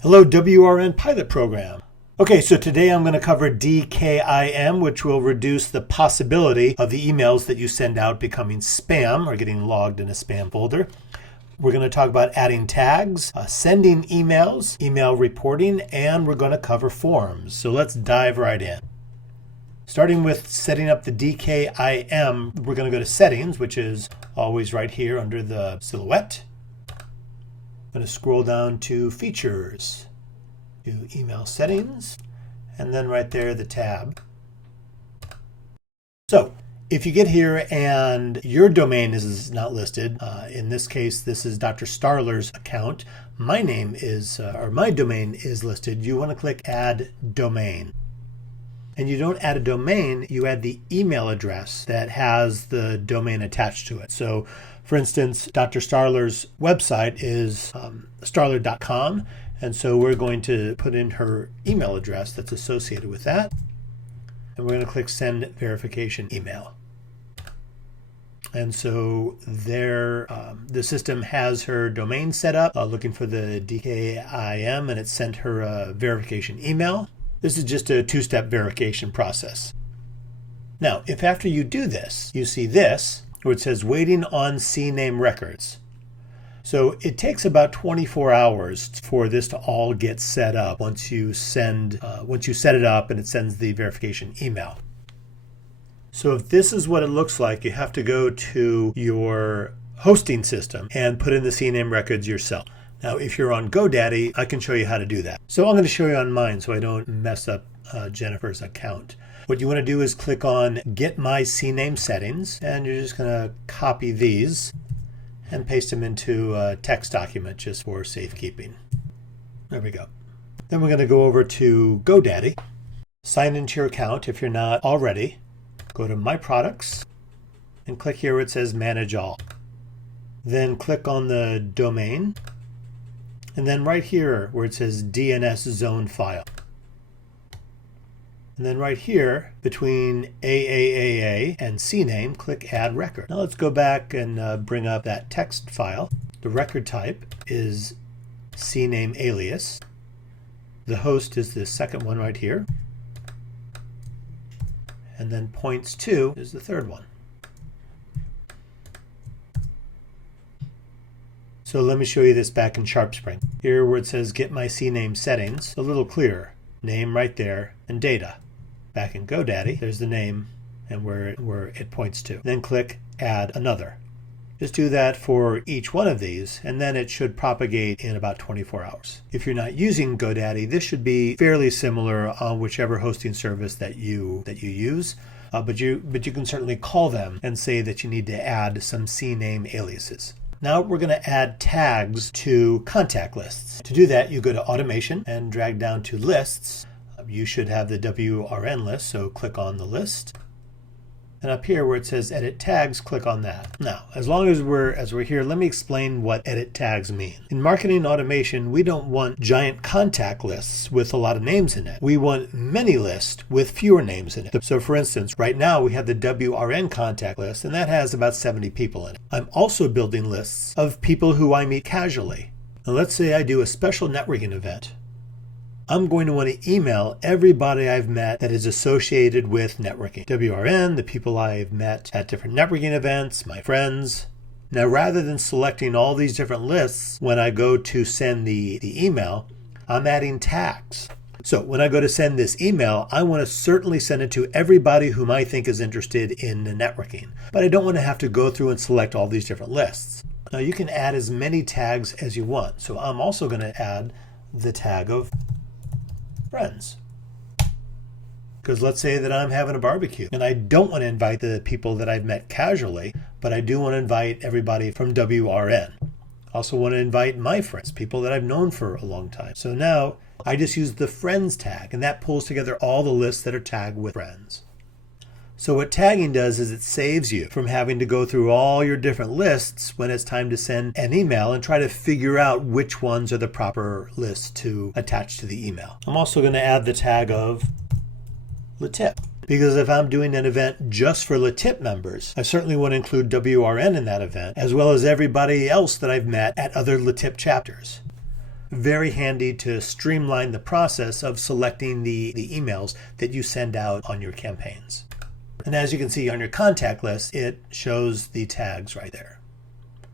Hello, WRN Pilot Program. Okay, so today I'm going to cover DKIM, which will reduce the possibility of the emails that you send out becoming spam or getting logged in a spam folder. We're going to talk about adding tags, sending emails, email reporting, and we're going to cover forms. So let's dive right in. Starting with setting up the DKIM, we're going to go to Settings, which is always right here under the silhouette. I'm going to scroll down to Features, to Email Settings, and then right there the tab. So if you get here and your domain is not listed, in this case this is Dr. Starler's account, my name is, or my domain is listed, you want to click Add Domain. And you don't add a domain, you add the email address that has the domain attached to it. So for instance, Dr. Starler's website is starler.com. And so we're going to put in her email address that's associated with that. And we're going to click Send Verification Email. And so there, the system has her domain set up, looking for the DKIM, and it sent her a verification email. This is just a two-step verification process. Now, if after you do this, you see this, where it says waiting on CNAME records. So it takes about 24 hours for this to all get set up once you set it up and it sends the verification email. So if this is what it looks like, you have to go to your hosting system and put in the CNAME records yourself. Now, if you're on GoDaddy, I can show you how to do that. So I'm going to show you on mine so I don't mess up Jennifer's account. What you want to do is click on Get My CNAME Settings, and you're just going to copy these and paste them into a text document just for safekeeping. There we go. Then we're going to go over to GoDaddy, sign into your account if you're not already. Go to My Products and click here where it says Manage All. Then click on the domain, and then right here where it says DNS Zone File. And then right here between AAAA and CNAME, click Add Record. Now let's go back and bring up that text file. The record type is CNAME alias. The host is the second one right here. And then points to is the third one. So let me show you this back in SharpSpring. Here where it says Get My CNAME Settings, a little clearer. Name right there and data. Back in GoDaddy, there's the name and where it points to. Then click Add Another. Just do that for each one of these, and then it should propagate in about 24 hours. If you're not using GoDaddy, this should be fairly similar on whichever hosting service that you use, but you can certainly call them and say that you need to add some CNAME aliases. Now we're going to add tags to contact lists. To do that, you go to Automation and drag down to Lists. You should have the WRN list, so click on the list. And up here where it says Edit Tags, click on that. Now, as we're here, let me explain what edit tags mean. In marketing automation, we don't want giant contact lists with a lot of names in it. We want many lists with fewer names in it. So for instance, right now we have the WRN contact list, and that has about 70 people in it. I'm also building lists of people who I meet casually. Now let's say I do a special networking event. I'm going to want to email everybody I've met that is associated with networking. WRN, the people I've met at different networking events, my friends. Now, rather than selecting all these different lists when I go to send the email, I'm adding tags. So when I go to send this email, I want to certainly send it to everybody whom I think is interested in the networking. But I don't want to have to go through and select all these different lists. Now, you can add as many tags as you want. So I'm also going to add the tag of friends. Because let's say that I'm having a barbecue and I don't want to invite the people that I've met casually, but I do want to invite everybody from WRN. I also want to invite my friends, people that I've known for a long time. So now I just use the friends tag, and that pulls together all the lists that are tagged with friends. So what tagging does is it saves you from having to go through all your different lists when it's time to send an email and try to figure out which ones are the proper lists to attach to the email. I'm also going to add the tag of LaTip, because if I'm doing an event just for LaTip members, I certainly want to include WRN in that event, as well as everybody else that I've met at other LaTip chapters. Very handy to streamline the process of selecting the emails that you send out on your campaigns. And as you can see on your contact list, it shows the tags right there.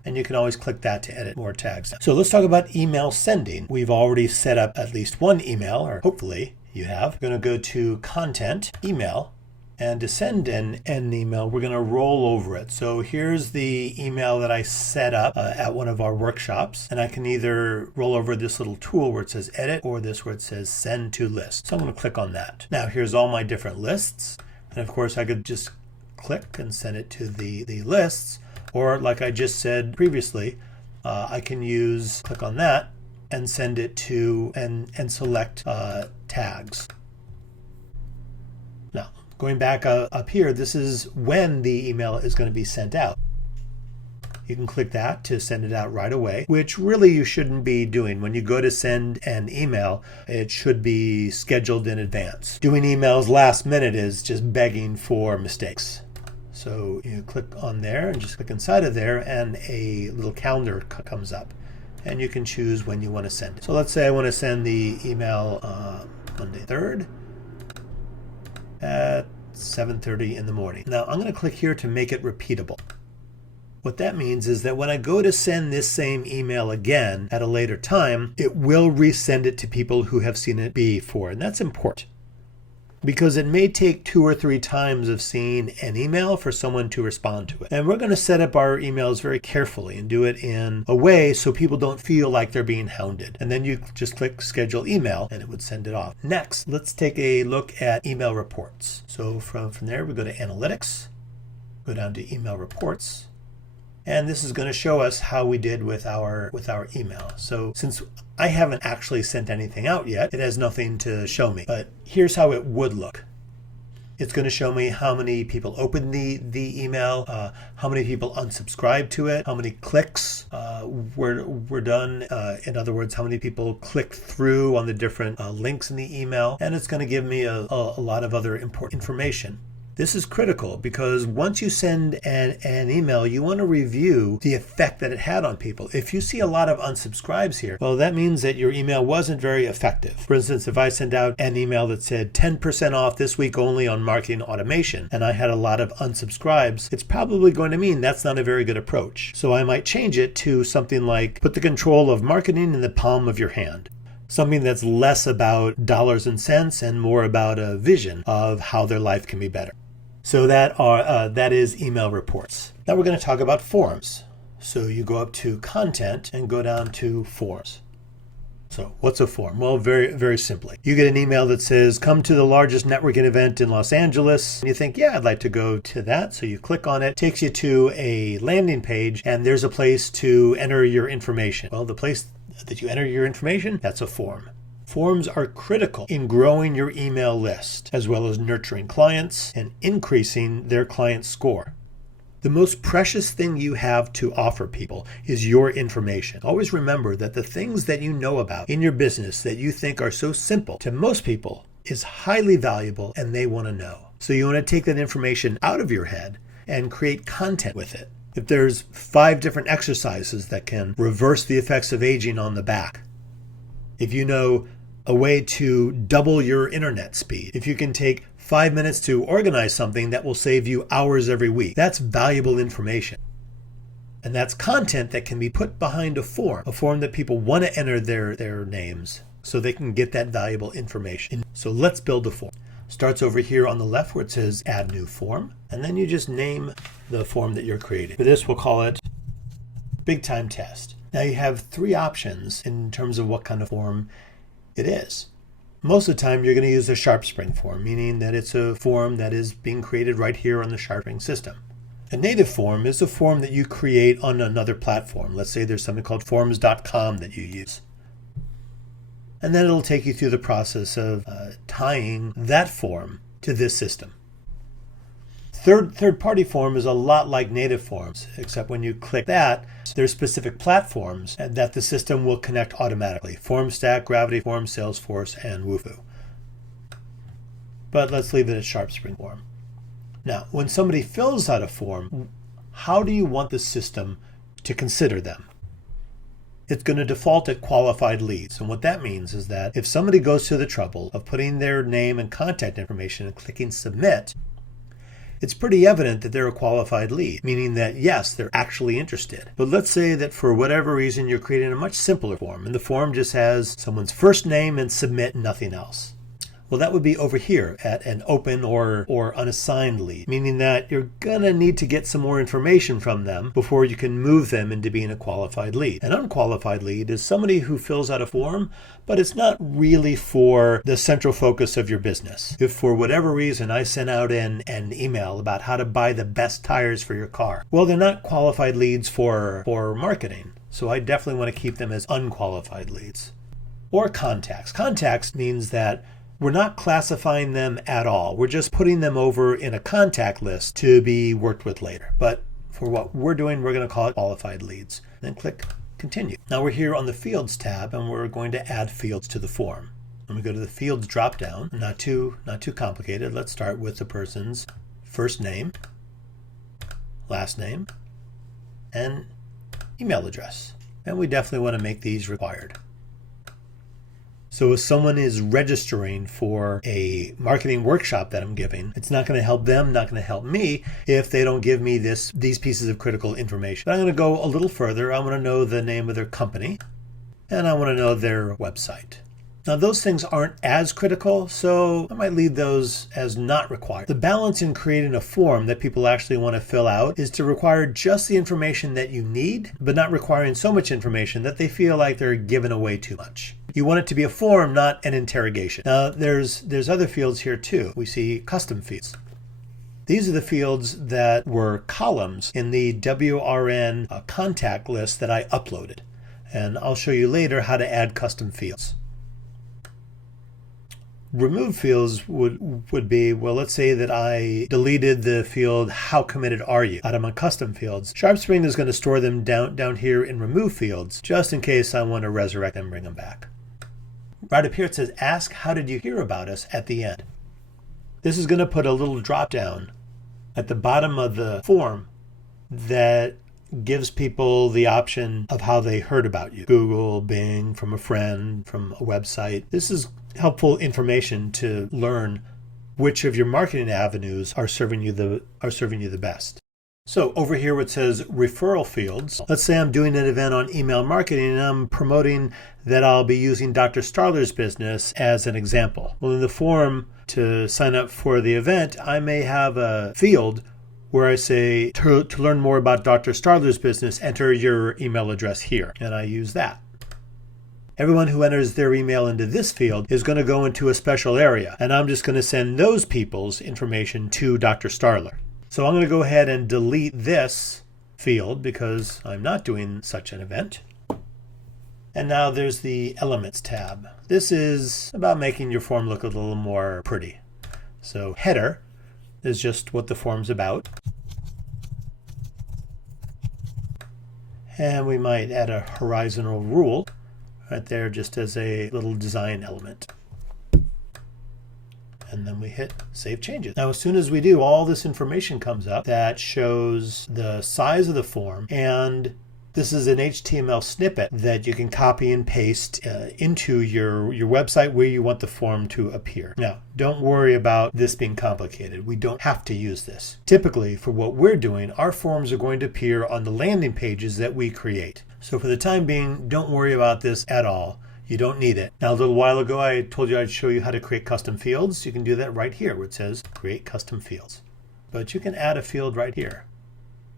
And you can always click that to edit more tags. So let's talk about email sending. We've already set up at least one email, or hopefully you have. We're going to go to Content, Email, and to send an email, we're going to roll over it. So here's the email that I set up at one of our workshops. And I can either roll over this little tool where it says Edit, or this where it says Send to List. So I'm going to click on that. Now here's all my different lists. And of course, I could just click and send it to the lists. Or like I just said previously, I can click on that and send it to and select tags. Now, going back up here, this is when the email is going to be sent out. You can click that to send it out right away, which really you shouldn't be doing. When you go to send an email, it should be scheduled in advance. Doing emails last minute is just begging for mistakes. So you click on there and just click inside of there, and a little calendar comes up. And you can choose when you want to send it. So let's say I want to send the email Monday 3rd at 7:30 in the morning. Now I'm going to click here to make it repeatable. What that means is that when I go to send this same email again at a later time, it will resend it to people who have seen it before. And that's important, because it may take 2 or 3 times of seeing an email for someone to respond to it. And we're going to set up our emails very carefully and do it in a way so people don't feel like they're being hounded. And then you just click Schedule Email and it would send it off. Next, let's take a look at email reports. So from there, we go to Analytics, go down to Email Reports. And this is going to show us how we did with our email. So since I haven't actually sent anything out yet, it has nothing to show me. But here's how it would look. It's going to show me how many people opened the email, how many people unsubscribed to it, how many clicks were done. In other words, how many people clicked through on the different links in the email. And it's going to give me a lot of other important information. This is critical because once you send an email, you want to review the effect that it had on people. If you see a lot of unsubscribes here, well, that means that your email wasn't very effective. For instance, if I send out an email that said 10% off this week only on marketing automation, and I had a lot of unsubscribes, it's probably going to mean that's not a very good approach. So I might change it to something like, put the control of marketing in the palm of your hand. Something that's less about dollars and cents and more about a vision of how their life can be better. So that is email reports. Now we're going to talk about forms. So you go up to Content and go down to Forms. So what's a form? Well, very, very simply. You get an email that says, come to the largest networking event in Los Angeles. And you think, yeah, I'd like to go to that. So you click on it, takes you to a landing page, and there's a place to enter your information. Well, the place that you enter your information, that's a form. Forms are critical in growing your email list, as well as nurturing clients and increasing their client score. The most precious thing you have to offer people is your information. Always remember that the things that you know about in your business that you think are so simple to most people is highly valuable, and they want to know. So you want to take that information out of your head and create content with it. If there's 5 different exercises that can reverse the effects of aging on the back, if you know a way to double your internet speed, if you can take 5 minutes to organize something that will save you hours every week, that's valuable information. And that's content that can be put behind a form that people want to enter their names so they can get that valuable information. So let's build a form. Starts over here on the left where it says Add New Form, and then you just name the form that you're creating. For this, we'll call it Big Time Test. Now you have 3 options in terms of what kind of form it is. Most of the time, you're going to use a SharpSpring form, meaning that it's a form that is being created right here on the SharpSpring system. A native form is a form that you create on another platform. Let's say there's something called forms.com that you use. And then it'll take you through the process of tying that form to this system. Third-party form is a lot like native forms, except when you click that, there's specific platforms that the system will connect automatically. FormStack, Gravity Forms, Salesforce, and Wufoo. But let's leave it at SharpSpring form. Now, when somebody fills out a form, how do you want the system to consider them? it's going to default at qualified leads. And what that means is that if somebody goes to the trouble of putting their name and contact information and clicking submit, it's pretty evident that they're a qualified lead, meaning that yes, they're actually interested. But let's say that for whatever reason, you're creating a much simpler form, and the form just has someone's first name and submit, nothing else. Well, that would be over here at an open or unassigned lead, meaning that you're going to need to get some more information from them before you can move them into being a qualified lead. An unqualified lead is somebody who fills out a form, but it's not really for the central focus of your business. If for whatever reason I sent out an email about how to buy the best tires for your car, well, they're not qualified leads for marketing. So I definitely want to keep them as unqualified leads. Or contacts. Contacts means that we're not classifying them at all. We're just putting them over in a contact list to be worked with later. But for what we're doing, we're going to call it qualified leads. Then click continue. Now we're here on the Fields tab, and we're going to add fields to the form. When we go to the Fields drop down, not too complicated. Let's start with the person's first name, last name, and email address. And we definitely want to make these required. So if someone is registering for a marketing workshop that I'm giving, it's not going to help them, not going to help me if they don't give me these pieces of critical information. But I'm going to go a little further. I want to know the name of their company, and I want to know their website. Now those things aren't as critical, so I might leave those as not required. The balance in creating a form that people actually want to fill out is to require just the information that you need, but not requiring so much information that they feel like they're giving away too much. You want it to be a form, not an interrogation. Now there's other fields here too. We see custom fields. These are the fields that were columns in the WRN contact list that I uploaded. And I'll show you later how to add custom fields. Remove fields would be, well, let's say that I deleted the field, how committed are you, out of my custom fields. SharpSpring is going to store them down here in remove fields, just in case I want to resurrect them and bring them back. Right up here it says, ask how did you hear about us at the end. This is going to put a little drop down at the bottom of the form that gives people the option of how they heard about you. Google, Bing, from a friend, from a website. This is helpful information to learn which of your marketing avenues are serving you the best. So over here it says referral fields. Let's say I'm doing an event on email marketing and I'm promoting that I'll be using Dr. Starler's business as an example. Well, in the form to sign up for the event, I may have a field where I say to learn more about Dr. Starler's business, enter your email address here. And I use that. Everyone who enters their email into this field is going to go into a special area, and I'm just going to send those people's information to Dr. Starler. So I'm going to go ahead and delete this field because I'm not doing such an event. And now there's the Elements tab. This is about making your form look a little more pretty. So header is just what the form's about. And we might add a horizontal rule right there just as a little design element. And then we hit Save Changes. Now, as soon as we do, all this information comes up that shows the size of the form, and this is an HTML snippet that you can copy and paste into your website where you want the form to appear. Now, don't worry about this being complicated. We don't have to use this. Typically, for what we're doing, our forms are going to appear on the landing pages that we create. So for the time being, don't worry about this at all. You don't need it. Now, a little while ago, I told you I'd show you how to create custom fields. You can do that right here where it says Create Custom Fields. But you can add a field right here.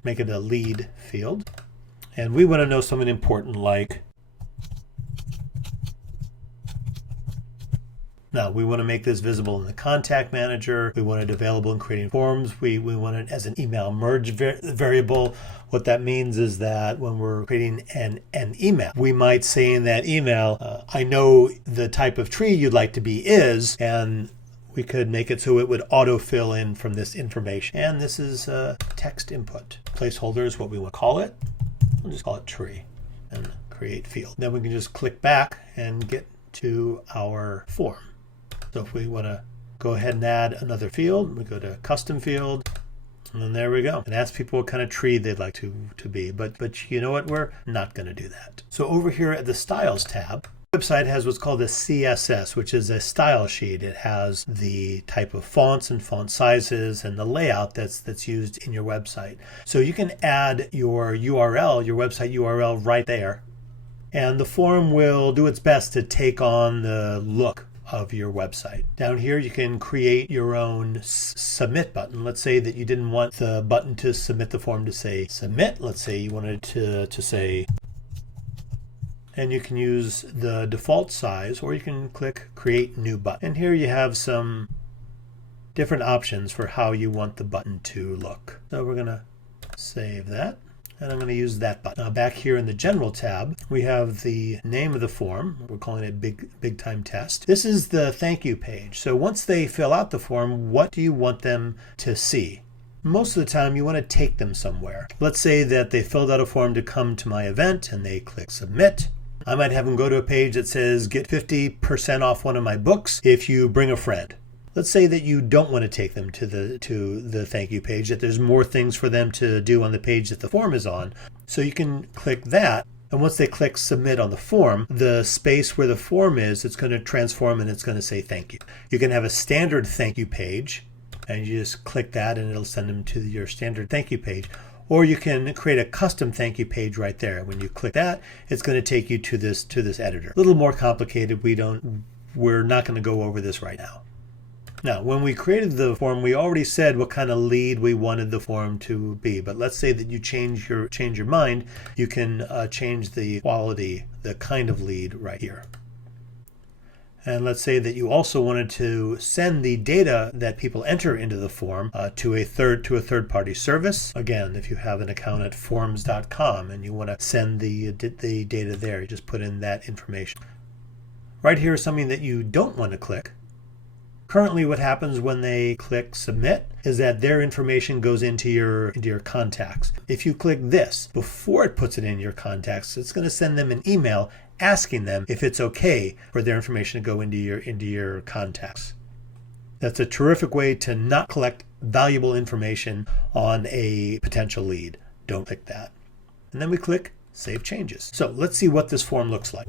Make it a lead field. And we want to know something important like, now we want to make this visible in the contact manager. We want it available in creating forms. We want it as an email merge variable. What that means is that when we're creating an email, we might say in that email, I know the type of tree you'd like to be is, and we could make it so it would auto-fill in from this information. And this is text input. Placeholder is what we want to call it. We'll just call it tree and create field. Then we can just click back and get to our form. So if we want to go ahead and add another field, we go to custom field, And there we go. And ask people what kind of tree they'd like to be. But you know what? We're not going to do that. So over here at the Styles tab, the website has what's called a CSS, which is a style sheet. It has the type of fonts and font sizes and the layout that's used in your website. So you can add your URL, your website URL right there. And the form will do its best to take on the look of your website. Down here you can create your own submit button. Let's say that you didn't want the button to submit the form to say submit. Let's say you wanted to say, and you can use the default size, or you can click create new button. And here you have some different options for how you want the button to look. So we're going to save that. And I'm going to use that button. Now back here in the General tab, we have the name of the form. We're calling it Big Time Test. This is the thank you page. So once they fill out the form, what do you want them to see? Most of the time you want to take them somewhere. Let's say that they filled out a form to come to my event and they click submit. I might have them go to a page that says get 50% off one of my books if you bring a friend. Let's say that you don't want to take them to the thank you page, that there's more things for them to do on the page that the form is on. So you can click that, and once they click submit on the form, the space where the form is, it's going to transform and it's going to say thank you. You can have a standard thank you page, and you just click that and it'll send them to your standard thank you page. Or you can create a custom thank you page right there. When you click that, it's going to take you to this editor. A little more complicated. We're not going to go over this right now. Now, when we created the form, we already said what kind of lead we wanted the form to be. But let's say that you change your mind, you can change the quality, the kind of lead right here. And let's say that you also wanted to send the data that people enter into the form to a third-party service. Again, if you have an account at forms.com and you want to send the data there, you just put in that information. Right here is something that you don't want to click. Currently, what happens when they click submit is that their information goes into your contacts. If you click this before it puts it in your contacts, it's going to send them an email asking them if it's okay for their information to go into your contacts. That's a terrific way to not collect valuable information on a potential lead. Don't click that. And then we click Save Changes. So let's see what this form looks like.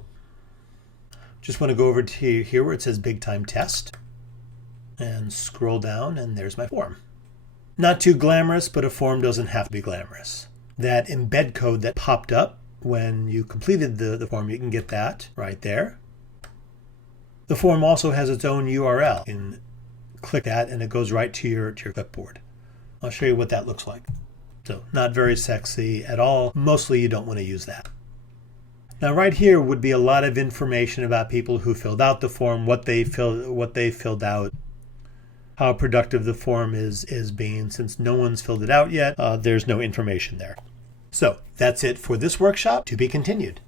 Just want to go over to here where it says Big Time Test. And scroll down, and there's my form. Not too glamorous, but a form doesn't have to be glamorous. That embed code that popped up when you completed the form, you can get that right there. The form also has its own URL. You can click that, and it goes right to your clipboard. I'll show you what that looks like. So not very sexy at all. Mostly you don't want to use that. Now right here would be a lot of information about people who filled out the form, what they filled out, how productive the form is being. Since no one's filled it out yet, there's no information there. So that's it for this workshop. To be continued.